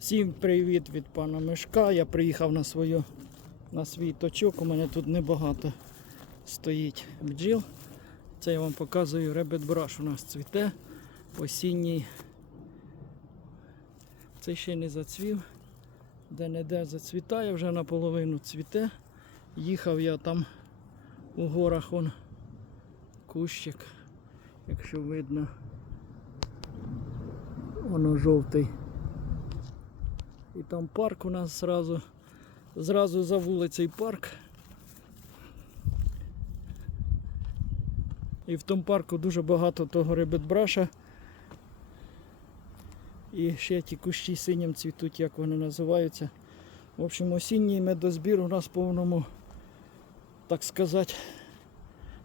Всім привіт від пана Мишка. Я приїхав на свою на свій точок. У мене тут небагато стоїть бджіл. Це я вам показую ребет браш. У нас цвіте осінній. Цей ще не зацвів. Де-не-де зацвітає, вже наполовину цвіте. Їхав я там у горах он кущик, якщо видно. Воно жовтий. І там парк у нас зразу, зразу за вулицею парк. І в тому парку дуже багато того ребетбраша. І ще ті кущі синім цвітуть, як вони називаються. В общем, осінній медозбір у нас в повному, так сказати.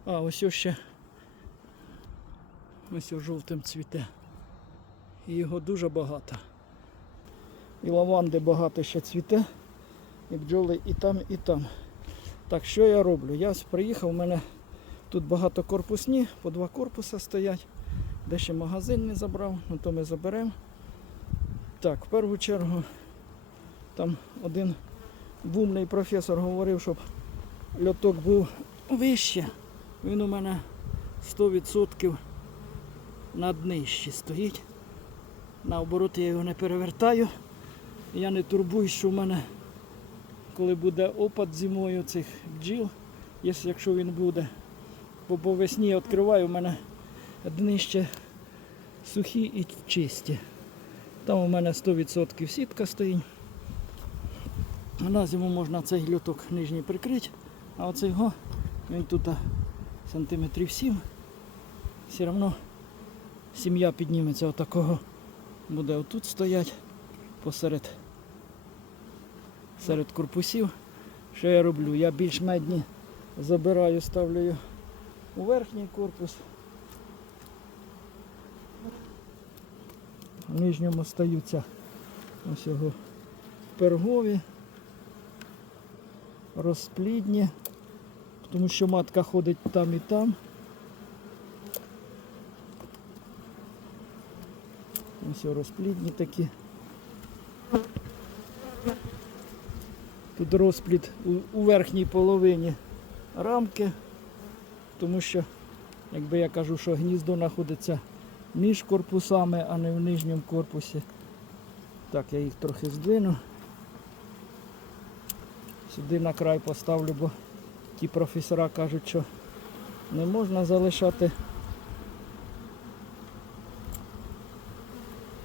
А, ось ось ще ось жовтим цвіте. І його дуже багато. І лаванди багато ще цвіте, і бджоли і там, і там. Так, що я роблю? Я приїхав, у мене тут багато корпусні, по два корпуси стоять. Де ще магазин не забрав, ну то ми заберемо. Так, в першу чергу там один бумний професор говорив, щоб льоток був вище. Він у мене 100% над нижче стоїть. Наоборот, я його не перевертаю. Я не турбуюсь, що в мене, коли буде опад зимою цих бджіл, якщо він буде, бо по весні я відкриваю, у мене днище сухі і чисті. Там у мене 100% сітка стоїть. На зиму можна цей льоток нижній прикрити, а оцей го, він тут сантиметрів 7. Все одно сім'я підніметься отакого. Буде отут стоять посеред серед корпусів. Що я роблю? Я більш медні забираю, ставлю у верхній корпус. В нижньому стаються ось його пергові, розплідні, тому що матка ходить там і там. Ось розплідні такі. Тут у верхній половині рамки, тому що, якби я кажу, що гніздо знаходиться між корпусами, а не в нижньому корпусі. Так, я їх трохи здвину. Сюди на край поставлю, бо ті професора кажуть, що не можна залишати.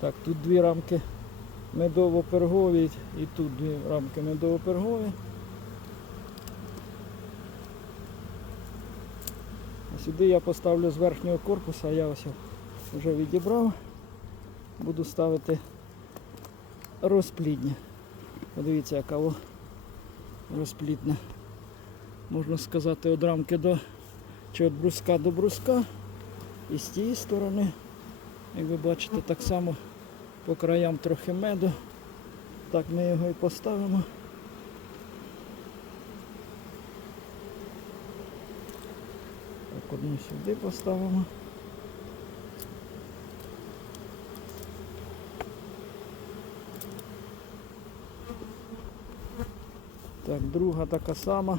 Так, тут дві рамки медово-пергові і тут дві рамки медово-пергові. Сюди я поставлю з верхнього корпуса, я ось вже відібрав. Буду ставити розплідні. Подивіться, яка розплідна. Можна сказати, від рамки до чи від бруска до бруска. І з тієї сторони, як ви бачите, так само по краям трохи меду. Так ми його і поставимо. Так, одну сюди поставимо. Так, друга така сама.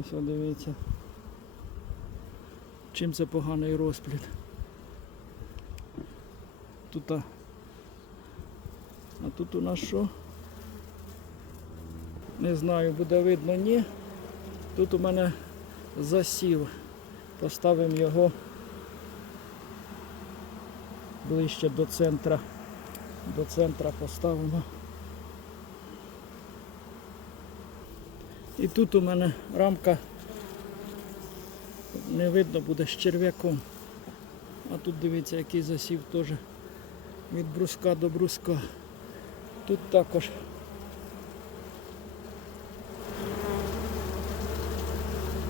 Ось дивіться. Чим це поганий розплід? Тут, а тут у нас що? Не знаю, буде видно, ні. Тут у мене засів. Поставимо його ближче до центра. До центра поставимо. І тут у мене рамка не видно буде з черв'яком. А тут дивіться, який засів теж від бруска до бруска. Тут також.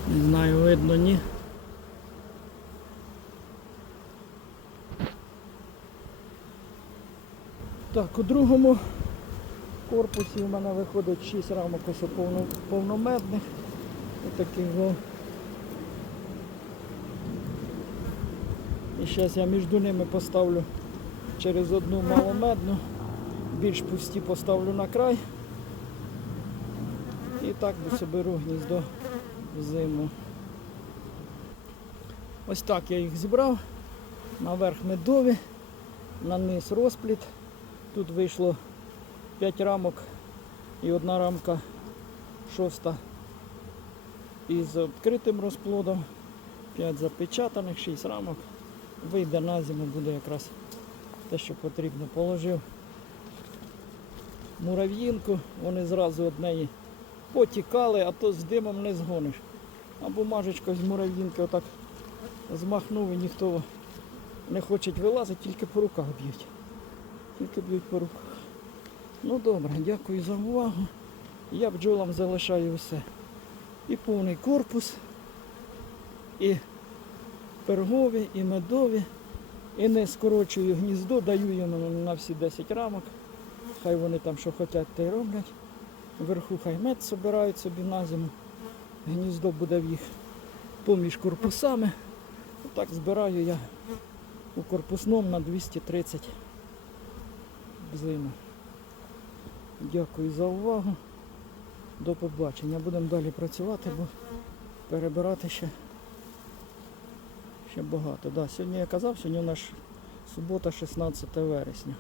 Не знаю, видно, ні. Так, у другому корпусі в мене виходить 6 рамок повномедних. Отаких о. І зараз я між ними поставлю через одну маломедну більш пусті поставлю на край. І так соберу гніздо в зиму. Ось так я їх зібрав. Наверх медові, на низ розпліт. Тут вийшло 5 рамок і одна рамка шоста із відкритим розплодом. 5 запечатаних, 6 рамок. Вийде на зиму, буде якраз те, що потрібно. Положив мурав'їнку, вони зразу од неї потікали, а то з димом не згониш. А бумажечко з мурав'їнки отак змахнув і ніхто не хоче вилазити, тільки по руках б'ють. Тільки б'ють по руках. Ну добре, дякую за увагу. Я бджолам залишаю все. І повний корпус, і пергові, і медові. І не скорочую гніздо, даю їм на всі 10 рамок. Хай вони там що хочуть, те й роблять. Вверху хай мед собирають собі на зиму. Гніздо буде в їх поміж корпусами. Так збираю я у корпусному на 230 зиму. Дякую за увагу. До побачення. Будемо далі працювати, бо перебирати ще, ще багато. Да, сьогодні я казав, сьогодні у нас субота 16 вересня.